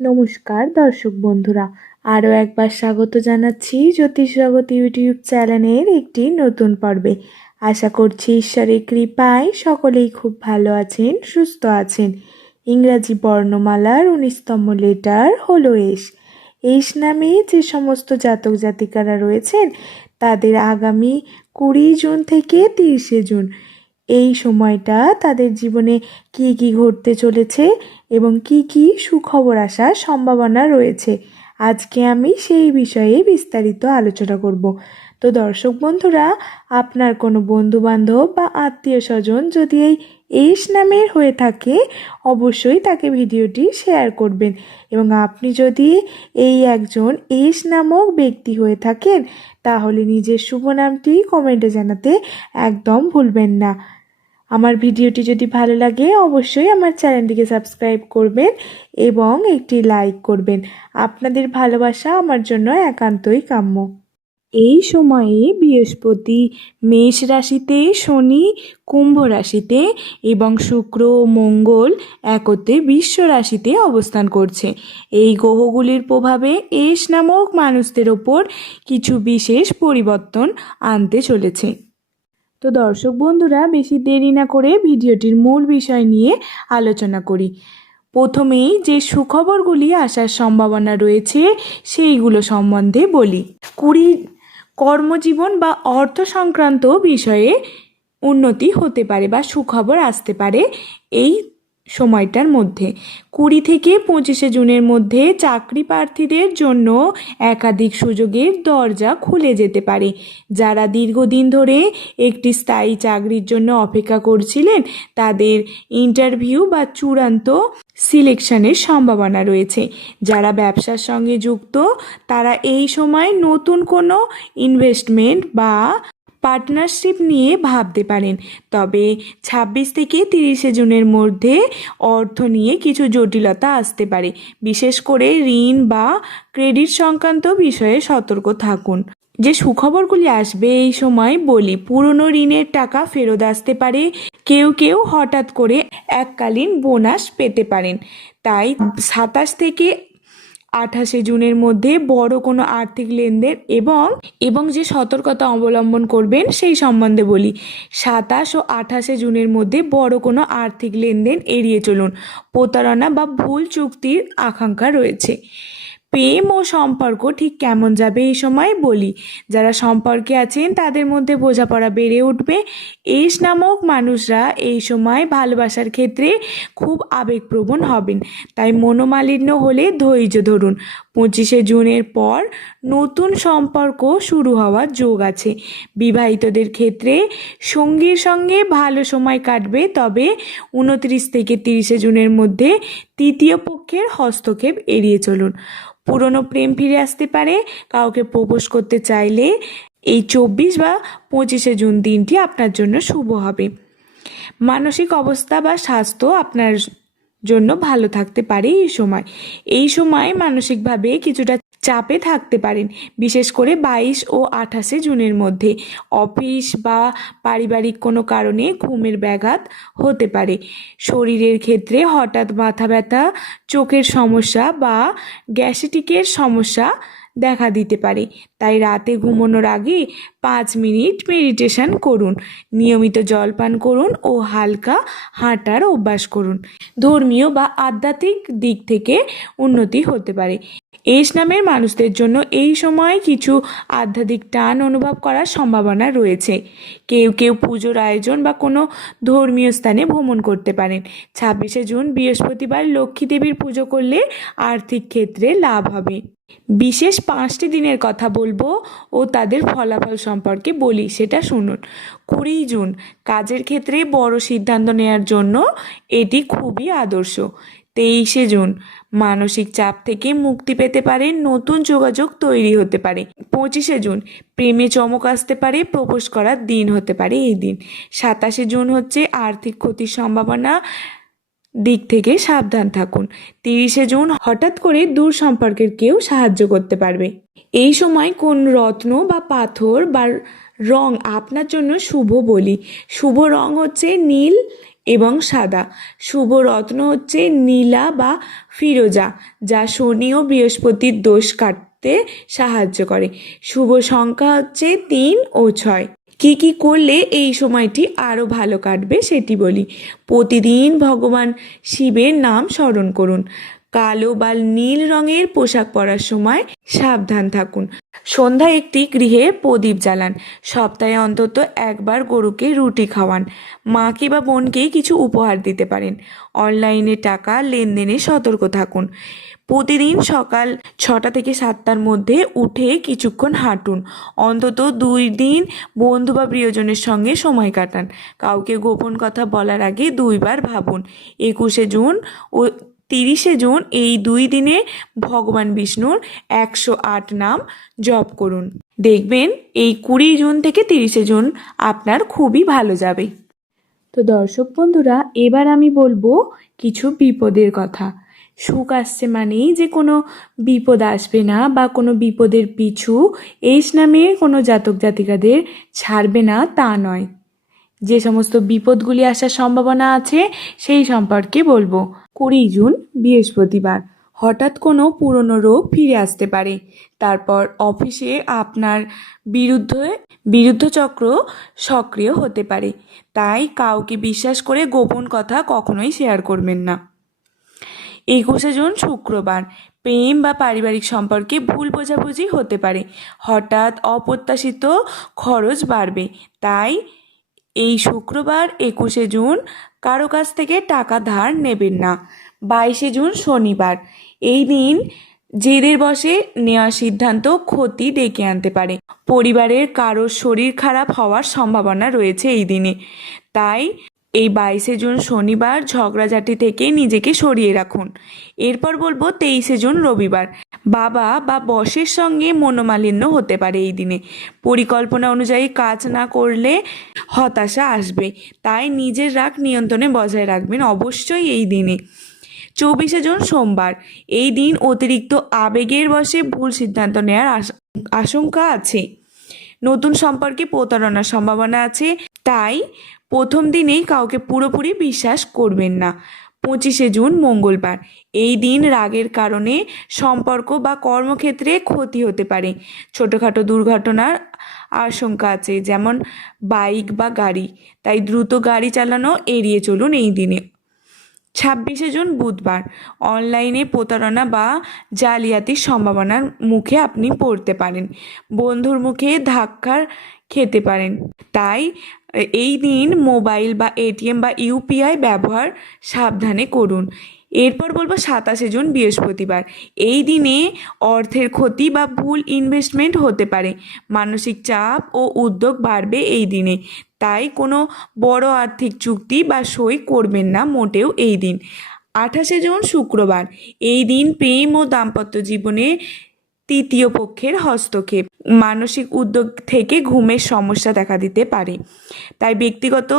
নমস্কার দর্শক বন্ধুরা, আরও একবার স্বাগত জানাচ্ছি জ্যোতিষ জগৎ ইউটিউব চ্যানেলের একটি নতুন পর্বে। আশা করছি ঈশ্বরের কৃপায় সকলেই খুব ভালো আছেন, সুস্থ আছেন। ইংরাজি বর্ণমালার উনিশতম লেটার হলো এস। এস নামে যে সমস্ত জাতক জাতিকারা রয়েছেন, তাদের আগামী কুড়ি জুন থেকে তিরিশে জুন। এই সময়টা তাদের জীবনে কি কি ঘটতে চলেছে এবং কি কি সুখবর আসার সম্ভাবনা রয়েছে, আজকে আমি সেই বিষয়ে বিস্তারিত আলোচনা করব। তো দর্শক বন্ধুরা, আপনার কোনো বন্ধু বান্ধব বা আত্মীয় স্বজন যদি এই এস নামের হয়ে থাকে, অবশ্যই তাকে ভিডিওটি শেয়ার করবেন এবং আপনি যদি এই একজন এস নামক ব্যক্তি হয়ে থাকেন, তাহলে নিজের শুভ নামটি কমেন্টে জানাতে একদম ভুলবেন না। আমার ভিডিওটি যদি ভালো লাগে, অবশ্যই আমার চ্যানেলটিকে সাবস্ক্রাইব করবেন এবং একটি লাইক করবেন। আপনাদের ভালোবাসা আমার জন্য একান্তই কাম্য। এই সময়ে বৃহস্পতি, মেষ রাশিতে শনি, কুম্ভ রাশিতে এবং শুক্র, মঙ্গল একত্রে বিশ্ব রাশিতে অবস্থান করছে। এই গ্রহগুলির প্রভাবে এস নামক মানুষদের ওপর কিছু বিশেষ পরিবর্তন আনতে চলেছে। তো দর্শক বন্ধুরা, বেশি দেরি না করে ভিডিওটির মূল বিষয় নিয়ে আলোচনা করি। প্রথমেই যে সুখবরগুলি আসার সম্ভাবনা রয়েছে, সেইগুলো সম্বন্ধে বলি। কুড়ি কর্মজীবন বা অর্থ সংক্রান্ত বিষয়ে উন্নতি হতে পারে বা সুখবর আসতে পারে, এই সময়টার মধ্যে। কুড়ি থেকে পঁচিশে জুনের মধ্যে চাকরি প্রার্থীদের জন্য একাধিক সুযোগের দরজা খুলে যেতে পারে। যারা দীর্ঘদিন ধরে একটি স্থায়ী চাকরির জন্য অপেক্ষা করছিলেন, তাদের ইন্টারভিউ বা চূড়ান্ত সিলেকশনের সম্ভাবনা রয়েছে। যারা ব্যবসার সঙ্গে যুক্ত, তারা এই সময় নতুন কোনো ইনভেস্টমেন্ট বা পার্টনারশিপ নিয়ে ভাবতে পারেন। তবে ছাব্বিশ থেকে তিরিশে জুনের মধ্যে অর্থ নিয়ে কিছু জটিলতা আসতে পারে। বিশেষ করে ঋণ বা ক্রেডিট সংক্রান্ত বিষয়ে সতর্ক থাকুন। যে সুখবরগুলি আসবে এই সময় বলি, পুরনো ঋণের টাকা ফেরত আসতে পারে। কেউ কেউ হঠাৎ করে এককালীন বোনাস পেতে পারেন। তাই সাতাশ থেকে আঠাশে জুনের মধ্যে বড় কোনো আর্থিক লেনদেন এবং এবং যে সতর্কতা অবলম্বন করবেন সেই সম্বন্ধে বলি। সাতাশ ও আঠাশে জুনের মধ্যে বড় কোনো আর্থিক লেনদেন এড়িয়ে চলুন। প্রতারণা বা ভুল চুক্তির আকাঙ্ক্ষা রয়েছে। প্রেম ও সম্পর্ক ঠিক কেমন যাবে এই সময় বলি। যারা সম্পর্কে আছেন, তাদের মধ্যে বোঝাপড়া বেড়ে উঠবে। এস নামক মানুষরা এই সময় ভালোবাসার ক্ষেত্রে খুব আবেগপ্রবণ হবেন। তাই মনোমালিন্য হলে ধৈর্য ধরুন। পঁচিশে জুনের পর নতুন সম্পর্ক শুরু হওয়ার যোগ আছে। বিবাহিতদের ক্ষেত্রে সঙ্গীর সঙ্গে ভালো সময় কাটবে, তবে উনত্রিশ থেকে তিরিশে জুনের মধ্যে তৃতীয় পক্ষের হস্তক্ষেপ এড়িয়ে চলুন। পুরনো প্রেম ফিরে আসতে পারে, কাউকে প্রপোজ করতে চাইলে এই চব্বিশ বা পঁচিশে জুন দিনটি আপনার জন্য শুভ হবে। মানসিক অবস্থা বা স্বাস্থ্য আপনার জন্য ভালো থাকতে পারে এই সময়। এই সময় মানসিকভাবে কিছুটা চাপে থাকতে পারেন, বিশেষ করে বাইশ ও আঠাশে জুনের মধ্যে। অফিস বা পারিবারিক কোনো কারণে ঘুমের ব্যাঘাত হতে পারে। শরীরের ক্ষেত্রে হঠাৎ মাথা ব্যথা, চোখের সমস্যা বা গ্যাস্ট্রিকের সমস্যা দেখা দিতে পারে। তাই রাতে ঘুমানোর আগে পাঁচ মিনিট মেডিটেশন করুন। নিয়মিত জলপান করুন ও হালকা হাঁটার অভ্যাস করুন। ধর্মীয় বা আধ্যাত্মিক দিক থেকে উন্নতি হতে পারে। এস নামের মানুষদের জন্য এই সময় কিছু আধ্যাত্মিক টান অনুভব করার সম্ভাবনা রয়েছে। কেউ কেউ পুজোর আয়োজন বা কোনো ধর্মীয় স্থানে ভ্রমণ করতে পারেন। ছাব্বিশে জুন বৃহস্পতিবার লক্ষ্মী দেবীর পুজো করলে আর্থিক ক্ষেত্রে লাভ হবে। বিশেষ পাঁচটি দিনের কথা বলব ও তাদের ফলাফল সম্পর্কে বলি, সেটা শুনুন। কুড়ি জুন, কাজের ক্ষেত্রে বড় সিদ্ধান্ত নেওয়ার জন্য এটি খুবই আদর্শ। তেইশে জুন, মানসিক চাপ থেকে মুক্তি পেতে পারে, নতুন যোগাযোগ তৈরি হতে পারে। পঁচিশে জুন, প্রেমে চমক আসতে পারে প্রপোজ করার দিন হতে পারে এই দিন। সাতাশে জুন হচ্ছে আর্থিক ক্ষতির সম্ভাবনা দিক থেকে সাবধান থাকুন। তিরিশে জুন হঠাৎ করে দূর সম্পর্কের কেউ সাহায্য করতে পারবে। এই সময় কোন রত্ন বা পাথর বা রং আপনার জন্য শুভ বলি। শুভ রং হচ্ছে নীল এবং সাদা। শুভ রত্ন হচ্ছে নীলা বা ফিরোজা, যা শনি ও বৃহস্পতির দোষ কাটতে সাহায্য করে। শুভ সংখ্যা হচ্ছে তিন ও ছয়। কি কি করলে এই সময়টি আরও ভালো কাটবে সেটি বলি। প্রতিদিন ভগবান শিবের নাম স্মরণ করুন। কালো বা নীল রঙের পোশাক পরার সময় সাবধান থাকুন। সন্ধ্যায় একটি গৃহে প্রদীপ জ্বালান। সপ্তাহে অন্তত একবার গরুকে রুটি খাওয়ান। মাকে বা বোনকে কিছু উপহার দিতে পারেন। অনলাইনে টাকা লেনদেনে সতর্ক থাকুন। প্রতিদিন সকাল ছটা থেকে সাতটার মধ্যে উঠে কিছুক্ষণ হাঁটুন। অন্তত দুই দিন বন্ধু বা প্রিয়জনের সঙ্গে সময় কাটান। কাউকে গোপন কথা বলার আগে দুইবার ভাবুন। একুশে জুন ও তিরিশে জুন এই দুই দিনে ভগবান বিষ্ণুর একশো আট নাম জপ করুন। দেখবেন এই কুড়ি জুন থেকে তিরিশে জুন আপনার খুবই ভালো যাবে। তো দর্শক বন্ধুরা, এবার আমি বলব কিছু বিপদের কথা। সুখ আসছে মানেই যে কোনো বিপদ আসবে না বা কোনো বিপদের পিছু এইস নামে কোনো জাতক জাতিকাদের ছাড়বে না তা নয়। যে সমস্ত বিপদগুলি আসার সম্ভাবনা আছে সেই সম্পর্কে বলব। কুড়ি জুন, বৃহস্পতিবার। হঠাৎ কোনো পুরনো রোগ ফিরে আসতে পারে। তারপর অফিসে আপনার বিরুদ্ধে বিরুদ্ধ চক্র সক্রিয় হতে পারে। তাই কাউকে বিশ্বাস করে গোপন কথা কখনোই শেয়ার করবেন না। একুশে জুন, শুক্রবার। প্রেম বা পারিবারিক সম্পর্কে ভুল বোঝাবুঝি হতে পারে। হঠাৎ অপ্রত্যাশিত খরচ বাড়বে। তাই এই শুক্রবার, একুশে জুন কারও কাছ থেকে টাকা ধার নেবেন না। বাইশে জুন শনিবার। এই দিন জেদের বসে নেওয়া সিদ্ধান্ত ক্ষতি ডেকে আনতে পারে। পরিবারের কারোর শরীর খারাপ হওয়ার সম্ভাবনা রয়েছে এই দিনে। তাই এই বাইশে জুন শনিবার ঝগড়াঝাটি থেকে নিজেকে সরিয়ে রাখুন। এরপর বলব তেইশে জুন রবিবার। বাবা বা বসের সঙ্গে মনোমালিন্য হতে পারে এই দিনে। পরিকল্পনা অনুযায়ী কাজ না করলে হতাশা আসবে। তাই নিজের রাগ নিয়ন্ত্রণে বজায় রাখবেন অবশ্যই এই দিনে। চব্বিশে জুন সোমবার। এই দিন অতিরিক্ত আবেগের বসে ভুল সিদ্ধান্ত নেওয়ার আশঙ্কা আছে। নতুন সম্পর্কে প্রতারণার সম্ভাবনা আছে। তাই প্রথম দিনেই কাউকে পুরোপুরি বিশ্বাস করবেন না। পঁচিশে জুন, মঙ্গলবার। এই দিন রাগের কারণে সম্পর্ক বা কর্মক্ষেত্রে ক্ষতি হতে পারে। ছোটোখাটো দুর্ঘটনার আশঙ্কা আছে, যেমন বাইক বা গাড়ি। তাই দ্রুত গাড়ি চালানো এড়িয়ে চলুন এই দিনে। ছাব্বিশে জুন, বুধবার। অনলাইনে প্রতারণা বা জালিয়াতির সম্ভাবনার মুখে আপনি পড়তে পারেন। বন্ধুর মুখে ধাক্কার খেতে পারেন। তাই এই দিন মোবাইল বা এটিএম বা ইউপিআই ব্যবহার সাবধানে করুন। এরপর বলব সাতাশে জুন, বৃহস্পতিবার। এই দিনে অর্থের ক্ষতি বা ভুল ইনভেস্টমেন্ট হতে পারে। মানসিক চাপ ও উদ্যোগ বাড়বে এই দিনে। তাই কোনো বড় আর্থিক চুক্তি বা সই করবেন না মোটেও এই দিন। আঠাশে জুন, শুক্রবার। এই দিন প্রেম ও দাম্পত্য জীবনে তৃতীয় পক্ষের হস্তক্ষেপ। মানসিক উদ্যোগ থেকে ঘুমের সমস্যা দেখা দিতে পারে। তাই ব্যক্তিগত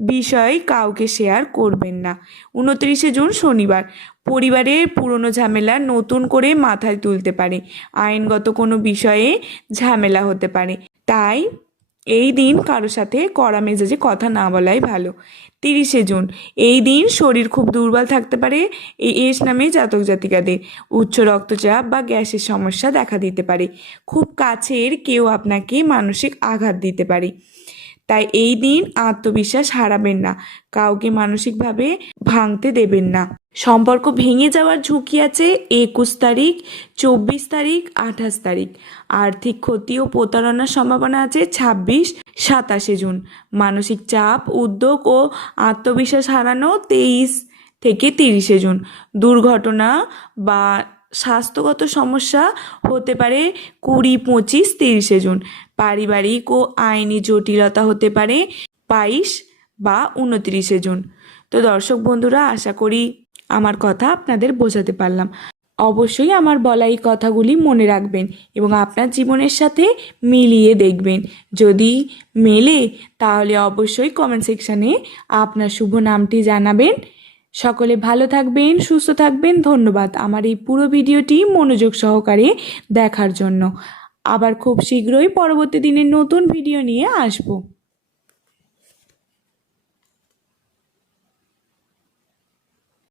বিষয় কাউকে শেয়ার করবেন না। উনত্রিশে জুন শনিবার, পরিবারের পুরনো ঝামেলা নতুন করে মাথায় তুলতে পারে। আইনগত কোনো বিষয়ে ঝামেলা হতে পারে। তাই এই দিন কারোর সাথে কড়া মেজাজে কথা না বলাই ভালো। তিরিশে জুন, এই দিন শরীর খুব দুর্বল থাকতে পারে, এই এস নামে জাতক জাতিকাদের। উচ্চ রক্তচাপ বা গ্যাসের সমস্যা দেখা দিতে পারে। খুব কাছের কেউ আপনাকে মানসিক আঘাত দিতে পারে। তাই এই দিন আত্মবিশ্বাস হারাবেন না। কাউকে মানসিকভাবে ভাঙতে দেবেন না। সম্পর্ক ভেঙে যাওয়ার ঝুঁকি আছে একুশ তারিখ, চব্বিশ তারিখ, আঠাশ তারিখ। আর্থিক ক্ষতি ও প্রতারণার সম্ভাবনা আছে ছাব্বিশ, সাতাশে জুন। মানসিক চাপ, উদ্যোগ ও আত্মবিশ্বাস হারানো তেইশ থেকে তিরিশে জুন। দুর্ঘটনা বা স্বাস্থ্যগত সমস্যা হতে পারে কুড়ি, পঁচিশ, তিরিশে জুন। পারিবারিক ও আইনি জটিলতা হতে পারে বাইশ বা উনত্রিশে জুন। তো দর্শক বন্ধুরা, আশা করি আমার কথা আপনাদের বোঝাতে পারলাম। অবশ্যই আমার বলা এই কথাগুলি মনে রাখবেন এবং আপনার জীবনের সাথে মিলিয়ে দেখবেন। যদি মেলে, তাহলে অবশ্যই কমেন্ট সেকশানে আপনার শুভ নামটি জানাবেন। সকলে ভালো থাকবেন, সুস্থ থাকবেন। ধন্যবাদ আমার এই পুরো ভিডিওটি মনোযোগ সহকারে দেখার জন্য। আবার খুব শীঘ্রই পরবর্তী দিনের নতুন ভিডিও নিয়ে আসব।